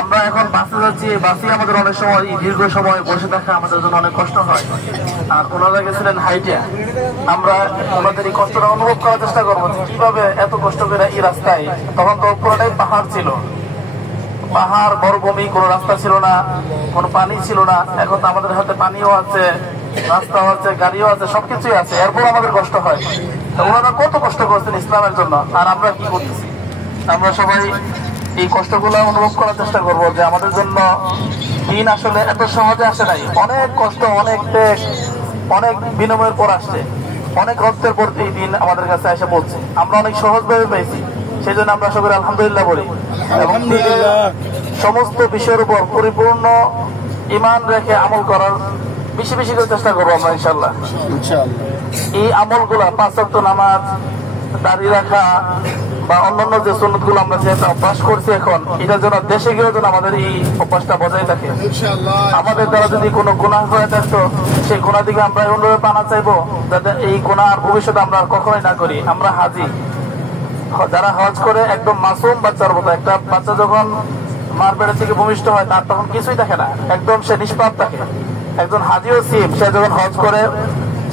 আমরা এখন বাসে যাচ্ছি, বাসে আমাদের অনেক সময় দীর্ঘ সময় বসে থাকা আমাদের জন্য অনেক কষ্ট হয়। আর ওনারা গেছিলেন হাইটে, আমরা ওনাদের এই কষ্টটা অনুভব করার চেষ্টা করবো কিভাবে এত কষ্ট করে এই রাস্তায়। তখন তো পুরোটাই পাহাড় ছিল, পাহাড়, মরুভূমি, কোনো রাস্তা ছিল না, কোনো পানি ছিল না। এখন তো আমাদের হাতে পানিও আছে, রাস্তাও আছে, গাড়িও আছে, সবকিছুই আছে, এরপর আমাদের কষ্ট হয়। ওনারা কত কষ্ট করছেন ইসলামের জন্য, আর আমরা কি করতেছি? আমরা সবাই এই কষ্টগুলো অনুভব করার চেষ্টা করবো যে আমাদের জন্য দিন আসলে এত সহজে আসে নাই। অনেক কষ্ট, অনেক ত্যাগ, অনেক বিনিময়ের পর আসছে, অনেক রক্তের পর এই দিন আমাদের কাছে এসে পড়ছে। আমরা অনেক সহজভাবে পেয়েছি, সেই জন্য আমরা সকলে আলহামদুলিল্লাহ বলি। এবং সমস্ত বিষয়ের উপর পরিপূর্ণ ঈমান রেখে আমল করার বেশি বেশি করে চেষ্টা করবো আমরা ইনশাল্লাহ। এই আমলগুলা 5 ওয়াক্ত নামাজ, দাড়ি রাখা বা অন্যান্য যে সুন্নত গুলো আমরা যে অভ্যাস করছি এখন, এটার জন্য দেশে গিয়ে যেন আমাদের এই অভ্যাসটা বজায় থাকে। আমাদের দ্বারা যদি কোনো গুনাহ হয়ে থাকতো, সেই গুনাহ দিকে আমরা অনুরোধ পানা চাইবো যাতে এই গুনাহ আর ভবিষ্যতে আমরা কখনোই না করি। আমরা হাজি যারা হজ করে একদম মাসুম বাচ্চার মতো, একটা বাচ্চা যখন মার পেটের থেকে ভূমিষ্ঠ হয় তার তখন কিছুই থাকে না, একদম সে নিষ্পাপ থাকে। একজন হাজিও সিম, সে যখন হজ করে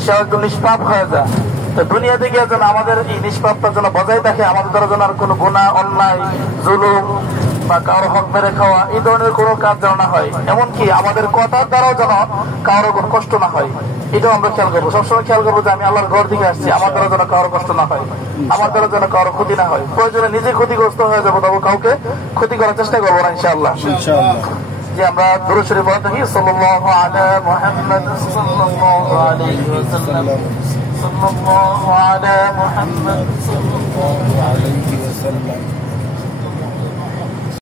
সে একদম নিষ্পাপ হয়ে যায়। তো দুনিয়া থেকে যেন আমাদের এই নিষ্পাপটা যেন বজায় থাকে, আমাদের দ্বারা যেন আর কোনো গুনাহ, অন্যায়, জুলুম বা কারো হক মেরে খাওয়া এই ধরনের কোনো কাজ যেন না হয়। এমনকি আমাদের কথার দ্বারাও যেন কারো কোনো কষ্ট না হয়, এটাও আমরা খেয়াল করবো। সবসময় খেয়াল করবো যে আমি আল্লাহর ঘর থেকে আসছি, আমার দ্বারা যেন কারো কষ্ট না হয়, আমার দ্বারা যেন কারো ক্ষতি না হয়। প্রয়োজনে নিজে ক্ষতিগ্রস্ত হয়ে যাবো, তবে কাউকে ক্ষতি করার চেষ্টা করবো না ইনশাআল্লাহ। যে আমরা দুরূদ শরীফ পড়ে থাকি, সাল্লাল্লাহু আলা মুহাম্মদ সাল্লাল্লাহু আলাইহি ওয়াসাল্লাম, সাল্লাল্লাহু আলা মুহাম্মদ সাল্লাল্লাহু আলাইহি ওয়াসাল্লাম।